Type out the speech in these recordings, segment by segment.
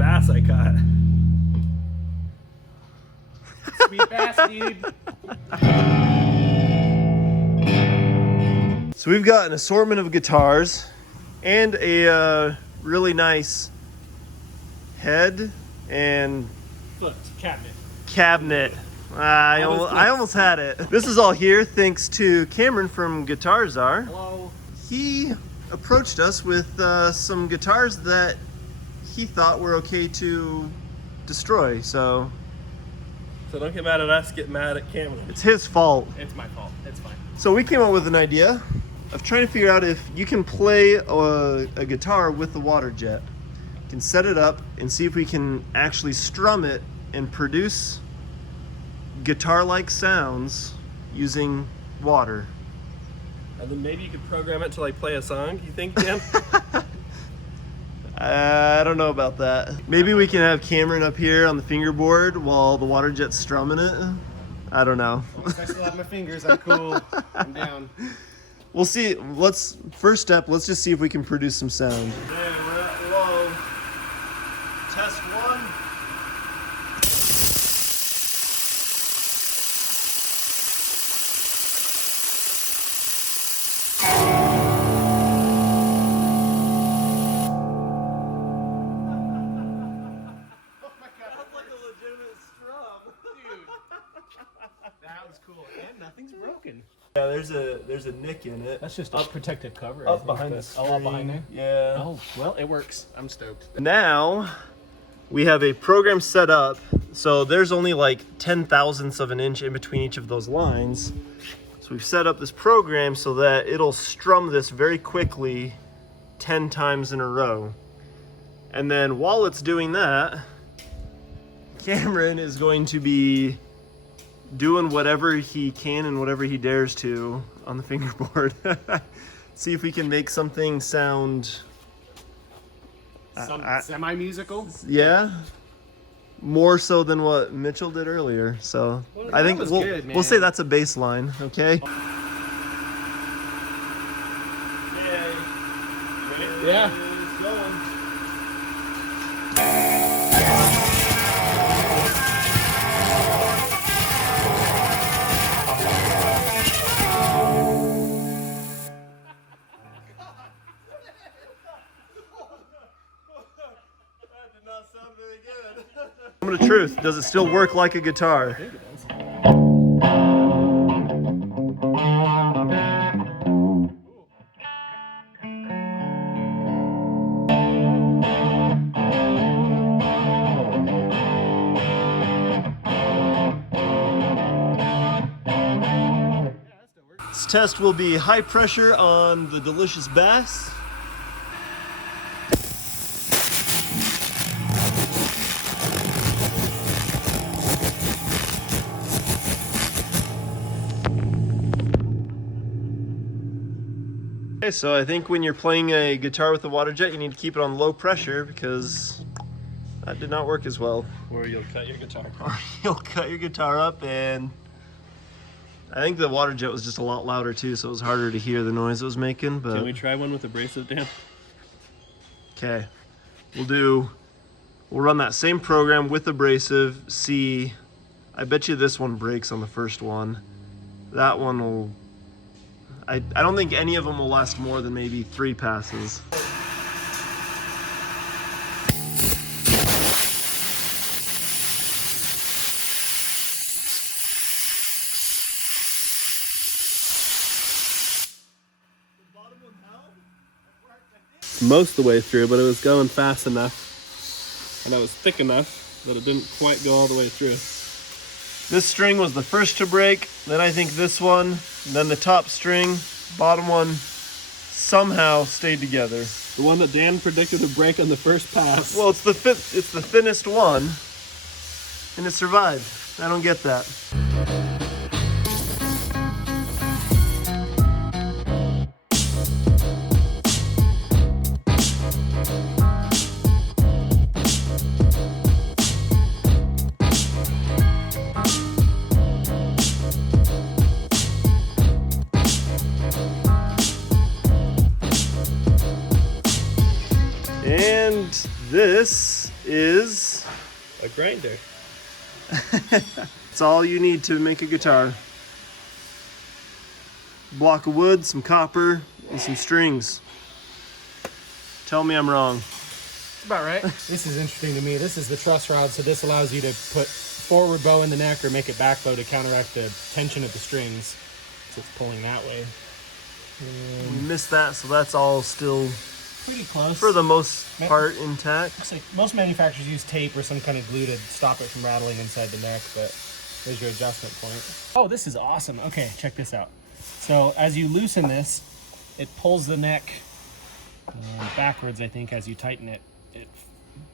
bass I caught. Sweet bass, dude. So we've got an assortment of guitars and a really nice head and Foot cabinet. I almost had it. This is all here thanks to Cameron from Guitar Czar. Hello. He approached us with some guitars that he thought were okay to destroy. So don't get mad at us, get mad at Cameron. It's his fault. It's my fault. It's fine. So we came up with an idea of trying to figure out if you can play a guitar with the Waterjet. You can set it up and see if we can actually strum it and produce guitar-like sounds using water. And then maybe you could program it to like play a song, you think, Dan? I don't know about that. Maybe we can have Cameron up here on the fingerboard while the Waterjet's strumming it. I don't know. I still have my fingers, I'm cool. I'm down. We'll see. First step, let's just see if we can produce some sound. Okay, we're at low. Test one. That was cool. And nothing's broken. Yeah, there's a nick in it. That's just a protective cover. Up behind the Oh, up behind there? Yeah. Oh, well, it works. I'm stoked. Now we have a program set up, so there's only like 10,000ths of an inch in between each of those lines. So we've set up this program so that it'll strum this very quickly 10 times in a row. And then while it's doing that, Cameron is going to be doing whatever he can and whatever he dares to on the fingerboard. See if we can make something sound semi-musical? Yeah, more so than what Mitchell did earlier. So Well, I think that was we'll, good, man. we'll say that's a baseline, okay? Yeah. Moment of truth, does it still work like a guitar? I think it does. This test will be high pressure on the delicious bass. Okay, so I think when you're playing a guitar with the Waterjet, you need to keep it on low pressure because that did not work as well. Or you'll cut your guitar. Or you'll cut your guitar up, and I think the Waterjet was just a lot louder too, so it was harder to hear the noise it was making. But Can we try one with abrasive, Dan? okay, we'll run that same program with abrasive. See, I bet you this one breaks on the first one. That one will. I don't think any of them will last more than maybe 3 passes. Most of the way through, but it was going fast enough, and it was thick enough that it didn't quite go all the way through. This string was the first to break, then I think this one, then the top string, bottom one somehow stayed together. The one that Dan predicted would break on the first pass. Well, it's the thinnest one, and it survived. I don't get that. And this this is A grinder. it's all you need to make a guitar. Block of wood, some copper, and some strings. Tell me I'm wrong. That's about right. This is interesting to me. This is the truss rod, so this allows you to put forward bow in the neck or make it back bow to counteract the tension of the strings. So it's pulling that way. We missed that, so that's all still, Pretty close. for the most part, intact. Looks like most manufacturers use tape or some kind of glue to stop it from rattling inside the neck, but there's your adjustment point. Oh, this is awesome. Okay, check this out. So as you loosen this, it pulls the neck backwards, I think, as you tighten it.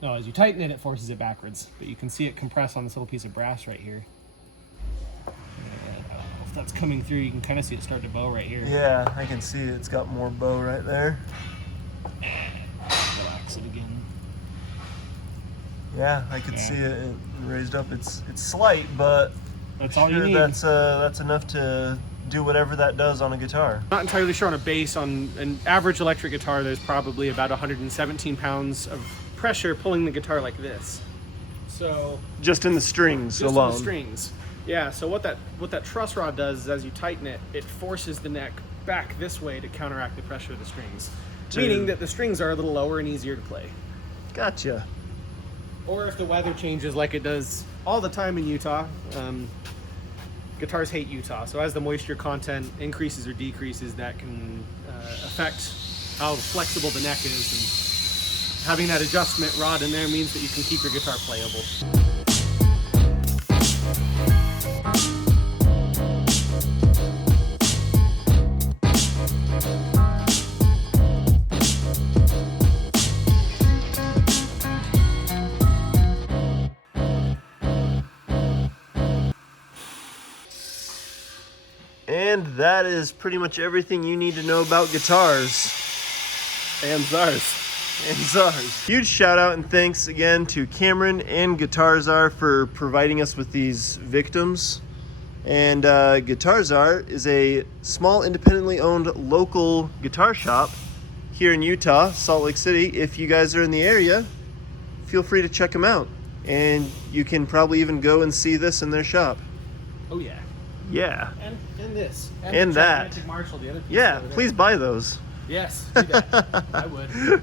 As you tighten it, it forces it backwards. But you can see it compress on this little piece of brass right here. I don't know if that's coming through. You can kind of see it start to bow right here. Yeah, I can see it. It's got more bow right there. Relax it again. Yeah, I can see it raised up. It's slight, but That's all you need. that's enough to do whatever that does on a guitar. Not entirely sure on a bass. On an average electric guitar, there's probably about 117 pounds of pressure pulling the guitar like this. So Just in the strings just alone. on the strings. Yeah, so what that truss rod does is as you tighten it, it forces the neck back this way to counteract the pressure of the strings. Meaning that the strings are a little lower and easier to play. Gotcha. Or if the weather changes like it does all the time in Utah, guitars hate Utah. So as the moisture content increases or decreases, that can affect how flexible the neck is. And having that adjustment rod in there means that you can keep your guitar playable. And that is pretty much everything you need to know about guitars. And Czars. And Czars. Huge shout out and thanks again to Cameron and Guitar Czar for providing us with these victims. And Guitar Czar is a small independently owned local guitar shop here in Utah, Salt Lake City. If you guys are in the area, feel free to check them out. And you can probably even go and see this in their shop. Oh yeah. Yeah. And this. And the that. gigantic Marshall, the other piece Yeah, over there. please buy those. Yes, do that. I would.